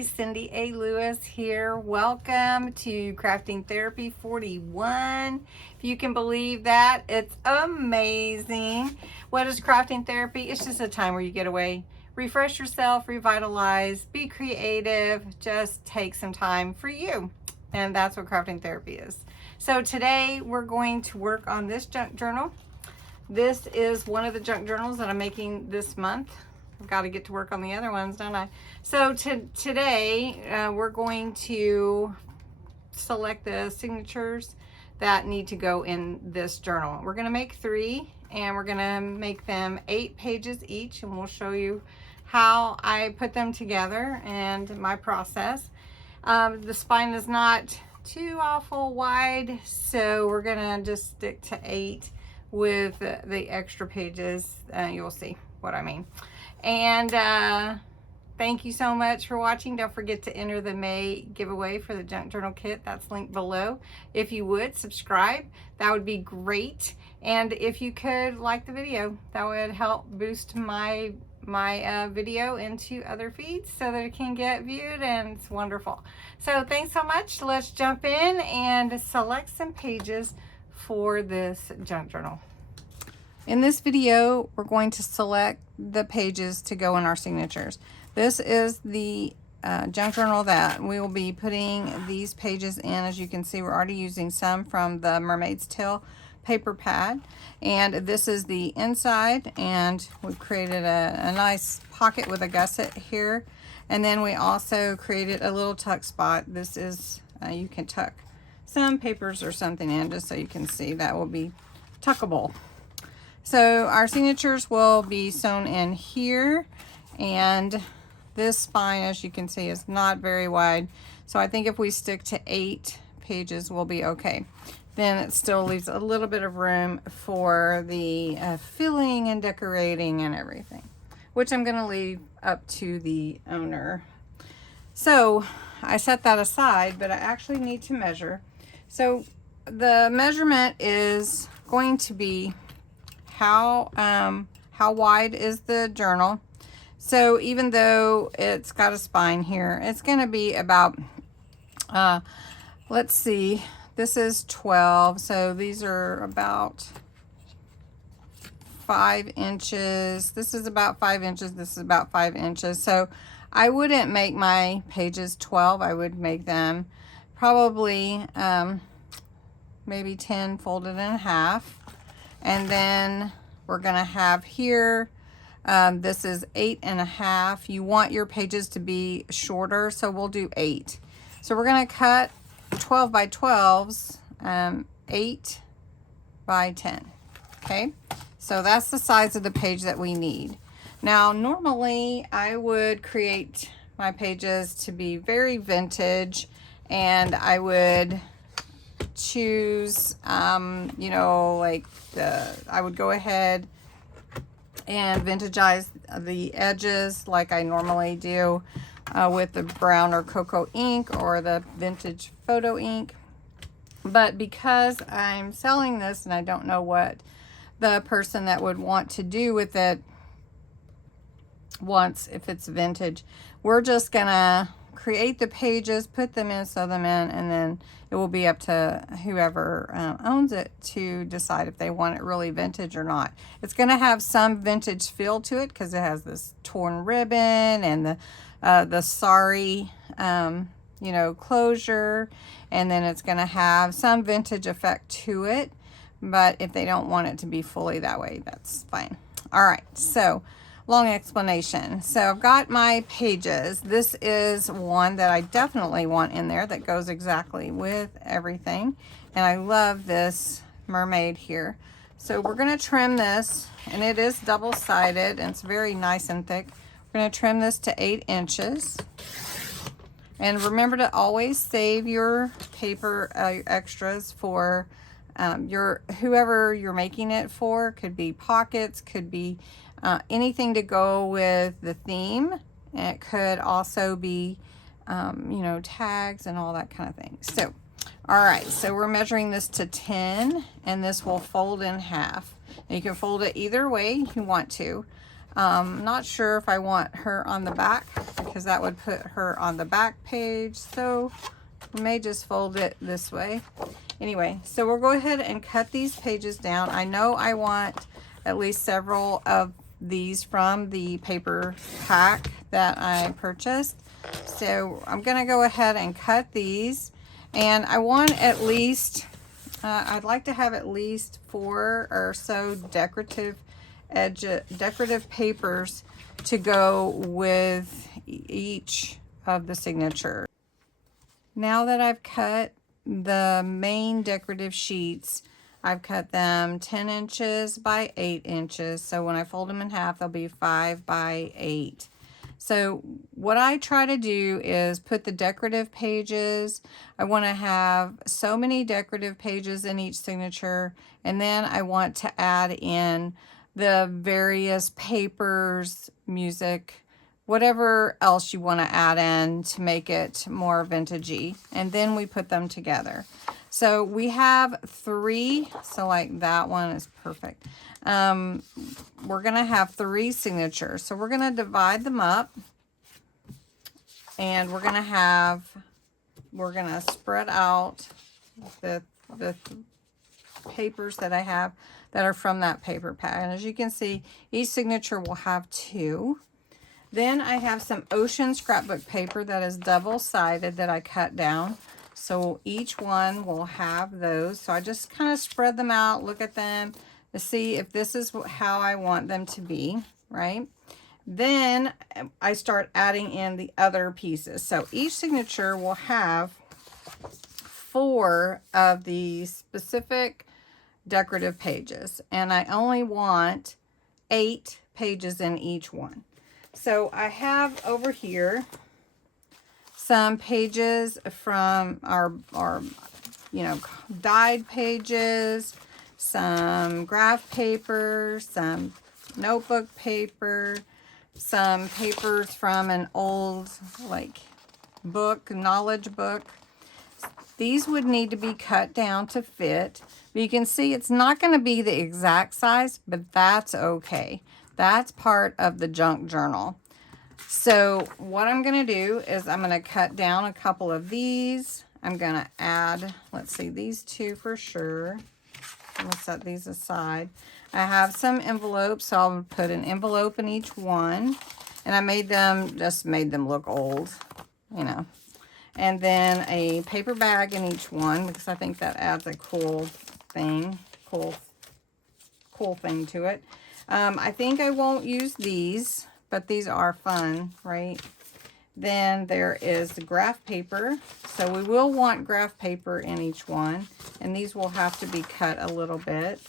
everybody, Cindy A. Lewis here. Welcome to Crafting Therapy 41. If you can believe that, it's amazing. What is crafting therapy? It's just a time where you get away, refresh yourself, revitalize, be creative, just take some time for you. And that's what crafting therapy is. So today we're going to work on this junk journal. This is one of the junk journals that I'm making this month. I've got to get to work on the other ones, don't I? So today we're going to select the signatures that need to go in this journal. We're going to make 3 and we're going to make them 8 pages each, and we'll show you how I put them together and my process. The spine is not too awful wide, so we're going to just stick to 8 with the extra pages. You'll see what I mean. And thank you so much for watching. Don't forget to enter the May giveaway for the junk journal kit. That's linked below. If you would subscribe, that would be great. And if you could like the video, that would help boost my video into other feeds so that it can get viewed, and it's wonderful. So thanks so much. Let's jump in and select some pages for this junk journal. In this video, we're going to select the pages to go in our signatures. This is the junk journal that we will be putting these pages in. As you can see, we're already using some from the Mermaid's Tail paper pad. And this is the inside, and we've created a nice pocket with a gusset here. And then we also created a little tuck spot. This is, you can tuck some papers or something in, just so you can see that will be tuckable. So our signatures will be sewn in here, and this spine, as you can see, is not very wide. So I think if we stick to 8 pages, we'll be okay. Then it still leaves a little bit of room for the filling and decorating and everything, which I'm going to leave up to the owner. So I set that aside, but I actually need to measure. So the measurement is going to be how wide is the journal. So even though it's got a spine here, it's going to be about, let's see, this is 12. So these are about 5 inches. This is about 5 inches. This is about 5 inches. So I wouldn't make my pages 12. I would make them probably maybe 10 folded in half. And then we're going to have here, this is 8.5. You want your pages to be shorter, so we'll do 8. So we're going to cut 12 by 12s, 8 by 10. Okay, so that's the size of the page that we need. Now, normally I would create my pages to be very vintage, and I would choose, you know, like I would go ahead and vintagize the edges like I normally do with the brown or cocoa ink or the vintage photo ink. But because I'm selling this and I don't know what the person that would want to do with it wants, if it's vintage, we're just gonna create the pages, put them in, sew them in, and then it will be up to whoever owns it to decide if they want it really vintage or not. It's going to have some vintage feel to it because it has this torn ribbon and the sari, you know, closure, and then it's going to have some vintage effect to it. But if they don't want it to be fully that way, that's fine. All right, so long explanation. So I've got my pages. This is one that I definitely want in there that goes exactly with everything. And I love this mermaid here. So we're going to trim this, and it is double-sided, and it's very nice and thick. We're going to trim this to 8 inches. And remember to always save your paper extras for whoever you're making it for. Could be pockets, could be anything to go with the theme. And it could also be, you know, tags and all that kind of thing. So, all right, so we're measuring this to 10, and this will fold in half. And you can fold it either way you want to. Not sure if I want her on the back because that would put her on the back page. So we may just fold it this way. Anyway, so we'll go ahead and cut these pages down. I know I want at least several of these from the paper pack that I purchased. So I'm gonna go ahead and cut these. And I want at least, I'd like to have at least 4 or so decorative papers to go with each of the signatures. Now that I've cut the main decorative sheets, I've cut them 10 inches by 8 inches. So when I fold them in half, they'll be 5 by 8. So what I try to do is put the decorative pages. I want to have so many decorative pages in each signature. And then I want to add in the various papers, music, whatever else you want to add in to make it more vintagey. And then we put them together. So we have 3, so like that one is perfect. We're gonna have 3 signatures. So we're gonna divide them up, and we're gonna spread out the papers that I have that are from that paper pack. And as you can see, each signature will have 2. Then I have some ocean scrapbook paper that is double-sided that I cut down. So each one will have those. So I just kind of spread them out, look at them to see if this is how I want them to be, right? Then I start adding in the other pieces. So each signature will have 4 of the specific decorative pages. And I only want 8 pages in each one. So I have over here some pages from our dyed pages, some graph paper, some notebook paper, some papers from an old book, knowledge book. These would need to be cut down to fit. But you can see it's not going to be the exact size, but that's okay. That's part of the junk journal. So what I'm going to do is I'm going to cut down a couple of these. I'm going to add, let's see, these 2 for sure. I'm going to set these aside. I have some envelopes, so I'll put an envelope in each one. And I just made them look old, you know. And then a paper bag in each one because I think that adds a cool thing to it. I think I won't use these, but these are fun, right? Then there is the graph paper. So we will want graph paper in each one, and these will have to be cut a little bit.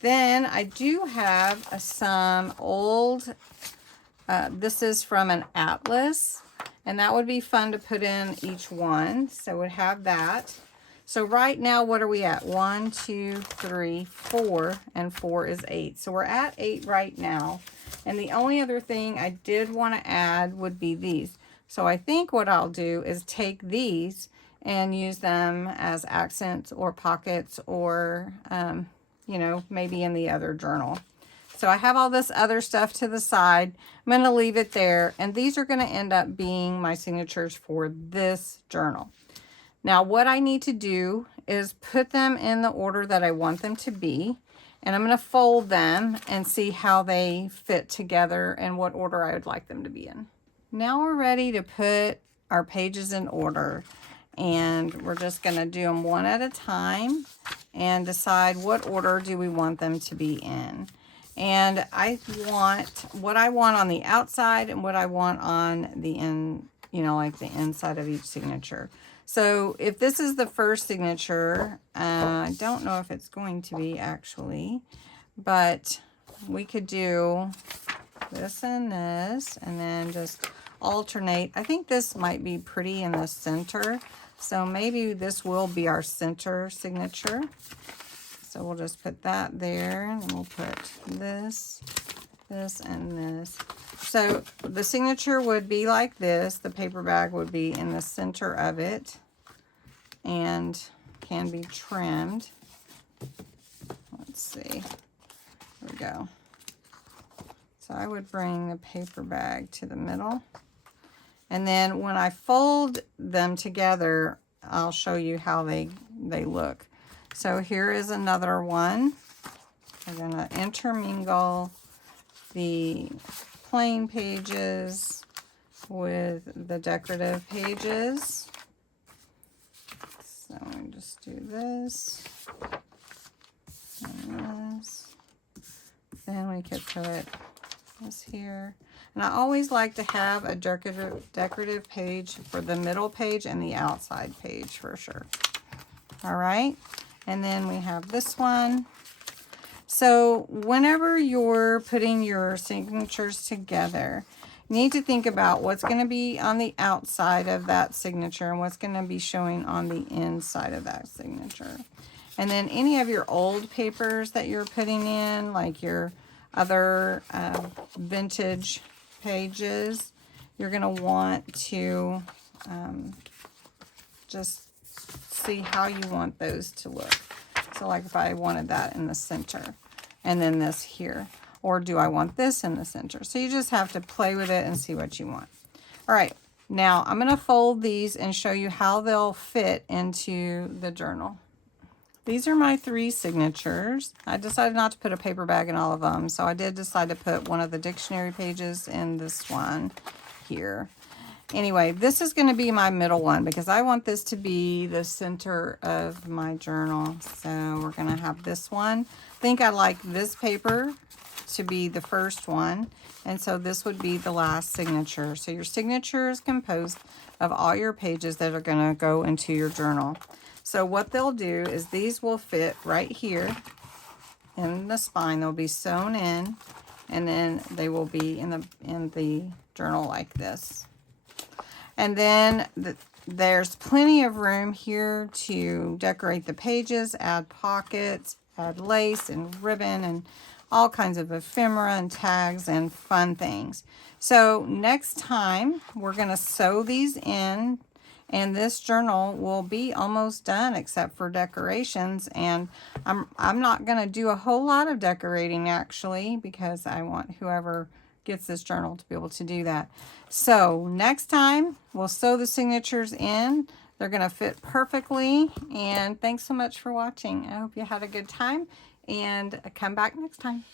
Then I do have some old, this is from an atlas, and that would be fun to put in each one. So we'd have that. So right now, what are we at? 1, 2, 3, 4, and 4 is 8. So we're at 8 right now. And the only other thing I did want to add would be these. So I think what I'll do is take these and use them as accents or pockets or, maybe in the other journal. So I have all this other stuff to the side. I'm going to leave it there. And these are going to end up being my signatures for this journal. Now what I need to do is put them in the order that I want them to be. And I'm going to fold them and see how they fit together and what order I would like them to be in. Now we're ready to put our pages in order. And we're just going to do them one at a time and decide what order do we want them to be in. And I want what I want on the outside and what I want on the the inside of each signature. So if this is the first signature, I don't know if it's going to be actually, but we could do this and then just alternate. I think this might be pretty in the center. So maybe this will be our center signature. So we'll just put that there, and we'll put this, and this. So the signature would be like this. The paper bag would be in the center of it and can be trimmed. Let's see. There we go. So I would bring the paper bag to the middle. And then when I fold them together, I'll show you how they look. So here is another one. We're going to intermingle the plain pages with the decorative pages. So we just do this and this. Then we could put this here. And I always like to have a decorative page for the middle page and the outside page for sure. All right. And then we have this one. So whenever you're putting your signatures together, you need to think about what's going to be on the outside of that signature and what's going to be showing on the inside of that signature. And then any of your old papers that you're putting in, like your other vintage pages, you're going to want to just see how you want those to look. So like if I wanted that in the center and then this here, or do I want this in the center? So you just have to play with it and see what you want. All right, now I'm going to fold these and show you how they'll fit into the journal. These are my 3 signatures. I decided not to put a paper bag in all of them, so I did decide to put one of the dictionary pages in this one here. Anyway, this is going to be my middle one because I want this to be the center of my journal. So we're going to have this one. I think I like this paper to be the first one, and so this would be the last signature. So your signature is composed of all your pages that are going to go into your journal. So what they'll do is these will fit right here in the spine. They'll be sewn in, and then they will be in the journal like this. And then there's plenty of room here to decorate the pages, add pockets, add lace and ribbon and all kinds of ephemera and tags and fun things. So next time we're going to sew these in, and this journal will be almost done except for decorations. And I'm not going to do a whole lot of decorating actually, because I want whoever gets this journal to be able to do that. So next time we'll sew the signatures in. They're going to fit perfectly. And thanks so much for watching. I hope you had a good time, and come back next time.